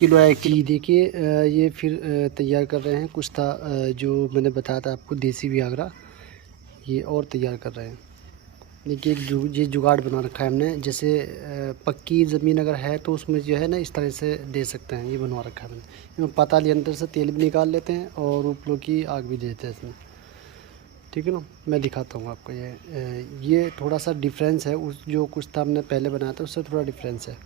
Kilo है 1 kilo. देखिए ये फिर तैयार कर रहे हैं कुछ था जो मैंने बताया था आपको देसी वियाग्रा, ये और तैयार कर रहे हैं। देखिए ये जुगाड़ बना रखा है हमने, जैसे पक्की ज़मीन अगर है तो उसमें जो है ना इस तरह से दे सकते हैं, ये बनवा रखा है मैंने। इसमें पताली अंदर से तेल भी निकाल लेते हैं और उपलों की आग भी देते हैं इसमें, ठीक है ना। मैं दिखाता हूँ आपको, ये थोड़ा सा डिफरेंस है उस जो कुछ था हमने पहले बनाया था उससे थोड़ा डिफरेंस है,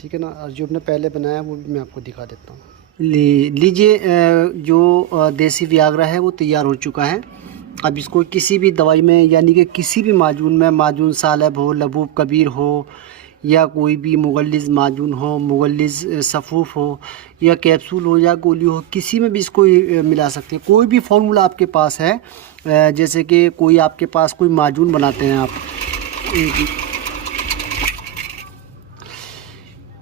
ठीक है ना। और जो हमने पहले बनाया वो भी मैं आपको दिखा देता हूँ। लीजिए जो देसी वियाग्रा है वो तैयार हो चुका है। अब इसको किसी भी दवाई में यानी कि किसी भी माजून में, माजून सालब हो, लबूब कबीर हो, या कोई भी मुगल्लिज़ माजून हो, मुगल्लिज़ सफ़ूफ़ हो, या कैप्सूल हो या गोली हो, किसी में भी इसको मिला सकते हैं। कोई भी फार्मूला आपके पास है, जैसे कि कोई आपके पास कोई माजून बनाते हैं आप,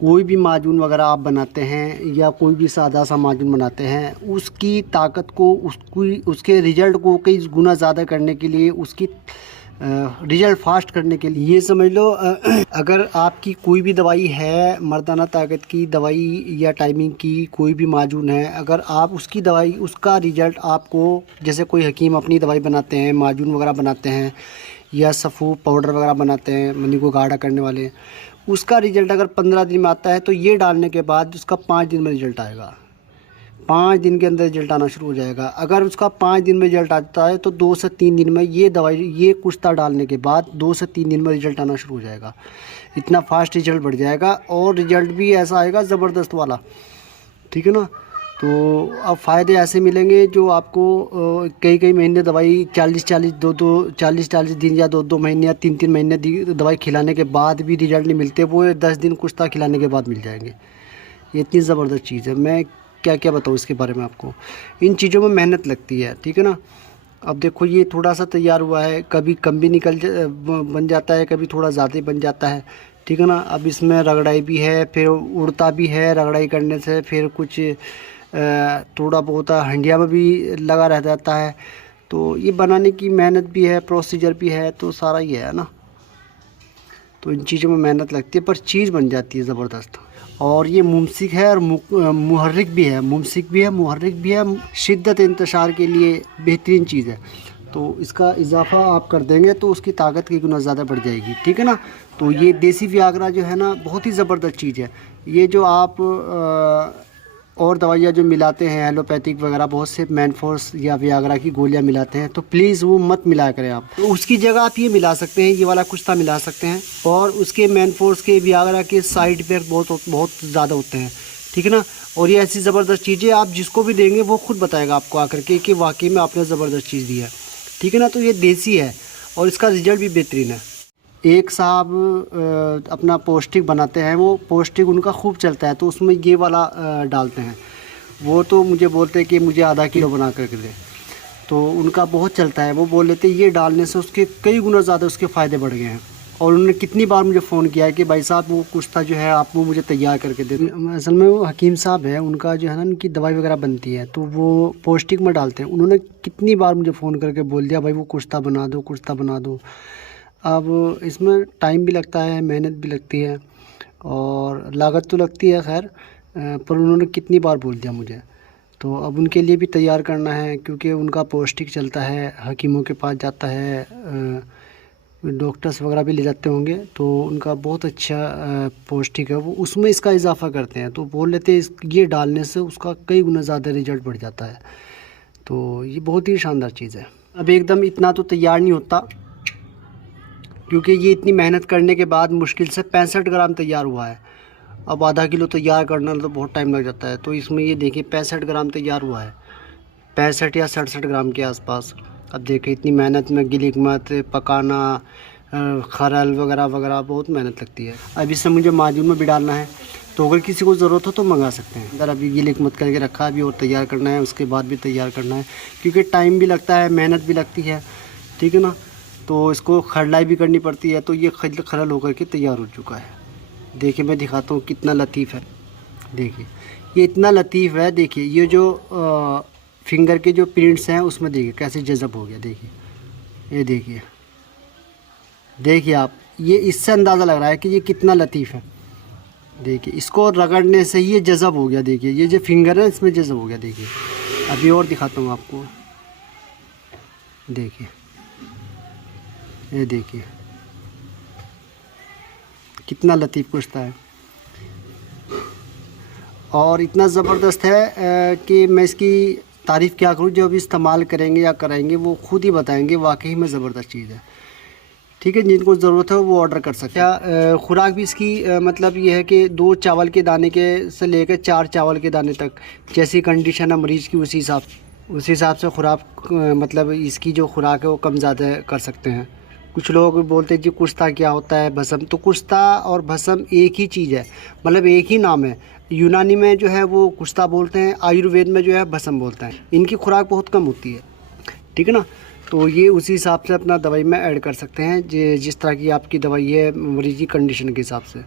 कोई भी माजून वगैरह आप बनाते हैं या कोई भी सादा सा माजून बनाते हैं, उसकी ताकत को उसके रिज़ल्ट को कई गुना ज़्यादा करने के लिए, उसकी रिज़ल्ट फास्ट करने के लिए, ये समझ लो अगर आपकी कोई भी दवाई है, मर्दाना ताकत की दवाई या टाइमिंग की कोई भी माजून है, अगर आप उसकी दवाई उसका रिज़ल्ट आपको, जैसे कोई हकीम अपनी दवाई बनाते हैं, माजून वगैरह बनाते हैं या सफ़ू पाउडर वगैरह बनाते हैं मनी को गाढ़ा करने वाले, उसका रिज़ल्ट अगर 15 दिन में आता है तो ये डालने के बाद उसका 5 दिन में रिज़ल्ट आएगा। 5 दिन के अंदर रिज़ल्ट आना शुरू हो जाएगा। अगर उसका 5 दिन में रिज़ल्ट आता है तो 2 से 3 दिन में ये दवाई, ये कुश्ता डालने के बाद 2 से 3 दिन में रिज़ल्ट आना शुरू हो जाएगा। इतना फास्ट रिज़ल्ट बढ़ जाएगा और रिज़ल्ट भी ऐसा आएगा ज़बरदस्त वाला, ठीक है ना। तो अब फ़ायदे ऐसे मिलेंगे जो आपको कई कई महीने दवाई 40-40 दिन या 2-2 महीने या 3-3 महीने दवाई खिलाने के बाद भी रिज़ल्ट नहीं मिलते, वो 10 दिन कुश्ता खिलाने के बाद मिल जाएंगे। ये इतनी ज़बरदस्त चीज़ है, मैं क्या क्या बताऊँ इसके बारे में आपको। इन चीज़ों में मेहनत लगती है, ठीक है ना। अब देखो ये थोड़ा सा तैयार हुआ है, कभी कम भी बन जाता है, कभी थोड़ा ज़्यादा ही बन जाता है, ठीक है ना। अब इसमें रगड़ाई भी है, फिर उड़ता भी है रगड़ाई करने से, फिर कुछ थोड़ा बहुत हंडिया में भी लगा रह जाता है। तो ये बनाने की मेहनत भी है, प्रोसीजर भी है, तो सारा ही है ना। तो इन चीज़ों में मेहनत लगती है पर चीज़ बन जाती है ज़बरदस्त। और ये मुमसिक है और मुहर्रिक भी है, मुमसिक भी है, मुहर्रिक भी है, शिद्दत इंतशार के लिए बेहतरीन चीज़ है। तो इसका इजाफा आप कर देंगे तो उसकी ताकत की गुना ज़्यादा बढ़ जाएगी, ठीक है ना। तो ये देसी वियाग्रा जो है ना बहुत ही ज़बरदस्त चीज़ है। ये जो आप और दवाइयाँ जो मिलाते हैं एलोपैथिक वगैरह, बहुत से मैनफोर्स या वियाग्रा की गोलियाँ मिलाते हैं, तो प्लीज़ वो मत मिलाया करें आप। तो उसकी जगह आप ये मिला सकते हैं, ये वाला कुश्ता मिला सकते हैं। और उसके मैनफोर्स के वियाग्रा के साइड इफेक्ट बहुत बहुत ज़्यादा होते हैं, ठीक है ना। और ये ऐसी ज़बरदस्त चीज़ें आप जिसको भी देंगे वो खुद बताएगा आपको आकर के कि वाकई में आपने ज़बरदस्त चीज़ दी है, ठीक है ना। तो ये देसी है और इसका रिज़ल्ट भी बेहतरीन है। एक साहब अपना पौष्टिक बनाते हैं, वो पौष्टिक उनका खूब चलता है, तो उसमें ये वाला डालते हैं। वो तो मुझे बोलते हैं कि मुझे आधा किलो बना कर दे, तो उनका बहुत चलता है। वो बोल लेते हैं ये डालने से उसके कई गुना ज़्यादा उसके फ़ायदे बढ़ गए हैं। और उन्होंने कितनी बार मुझे फ़ोन किया है कि भाई साहब वो कुश्ता जो है आप वो मुझे तैयार करके दे। असल में वो हकीम साहब है, उनका जो है ना उनकी दवाई वगैरह बनती है तो वो पौष्टिक में डालते हैं। उन्होंने कितनी बार मुझे फ़ोन करके बोल दिया भाई वो कुश्ता बना दो, कुश्ता बना दो। अब इसमें टाइम भी लगता है, मेहनत भी लगती है और लागत तो लगती है खैर, पर उन्होंने कितनी बार बोल दिया मुझे। तो अब उनके लिए भी तैयार करना है क्योंकि उनका पौष्टिक चलता है, हकीमों के पास जाता है, डॉक्टर्स वगैरह भी ले जाते होंगे, तो उनका बहुत अच्छा पौष्टिक है, वो उसमें इसका इजाफा करते हैं। तो बोल लेते हैं ये डालने से उसका कई गुना ज़्यादा रिजल्ट बढ़ जाता है। तो ये बहुत ही शानदार चीज़ है। अब एकदम इतना तो तैयार नहीं होता क्योंकि ये इतनी मेहनत करने के बाद मुश्किल से 65 ग्राम तैयार हुआ है। अब आधा किलो तैयार करना तो बहुत टाइम लग जाता है, तो इसमें ये देखिए 65 ग्राम तैयार हुआ है, 65 या 67 ग्राम के आसपास। अब देखिए इतनी मेहनत में गिलिकमत पकाना, खरल वगैरह वगैरह बहुत मेहनत लगती है। अब इससे मुझे माजून में भी डालना है, तो अगर किसी को ज़रूरत हो तो मंगा सकते हैं। अगर अभी गिलिकमत करके रखा है, अभी और तैयार करना है, उसके बाद भी तैयार करना है क्योंकि टाइम भी लगता है, मेहनत भी लगती है, ठीक है ना। तो इसको खरलाई भी करनी पड़ती है। तो ये खरल होकर के तैयार हो चुका है। देखिए मैं दिखाता हूँ कितना लतीफ़ है। देखिए ये इतना लतीफ़ है, देखिए ये जो फिंगर के जो प्रिंट्स हैं उसमें देखिए कैसे जज़ब हो गया। देखिए ये देखिए, देखिए आप, ये इससे अंदाज़ा लग रहा है कि ये कितना लतीफ़ है। देखिए इसको रगड़ने से ही ये जज़ब हो गया। देखिए ये जो फिंगर है इसमें जज़ब हो गया। देखिए अभी और दिखाता हूँ आपको। देखिए ये देखिए कितना लतीफ़ कुश्ता है और इतना ज़बरदस्त है कि मैं इसकी तारीफ़ क्या करूँ। जो अभी इस्तेमाल करेंगे या कराएंगे वो खुद ही बताएंगे वाकई में ज़बरदस्त चीज़ है। ठीक है, जिनको ज़रूरत है वो ऑर्डर कर सकते हैं। खुराक भी इसकी मतलब ये है कि 2 चावल के दाने के से लेकर 4 चावल के दाने तक, जैसी कंडीशन है मरीज़ की उसी हिसाब से खुराक मतलब इसकी जो खुराक है वो कम ज़्यादा कर सकते हैं। कुछ लोग बोलते हैं जी कुश्ता क्या होता है, भस्म। तो कुश्ता और भस्म एक ही चीज़ है, मतलब एक ही नाम है। यूनानी में जो है वो कुश्ता बोलते हैं, आयुर्वेद में जो है भस्म बोलते हैं। इनकी खुराक बहुत कम होती है, ठीक है ना। तो ये उसी हिसाब से अपना दवाई में ऐड कर सकते हैं जिस तरह की आपकी दवाई है मरीज़ की कंडीशन के हिसाब से।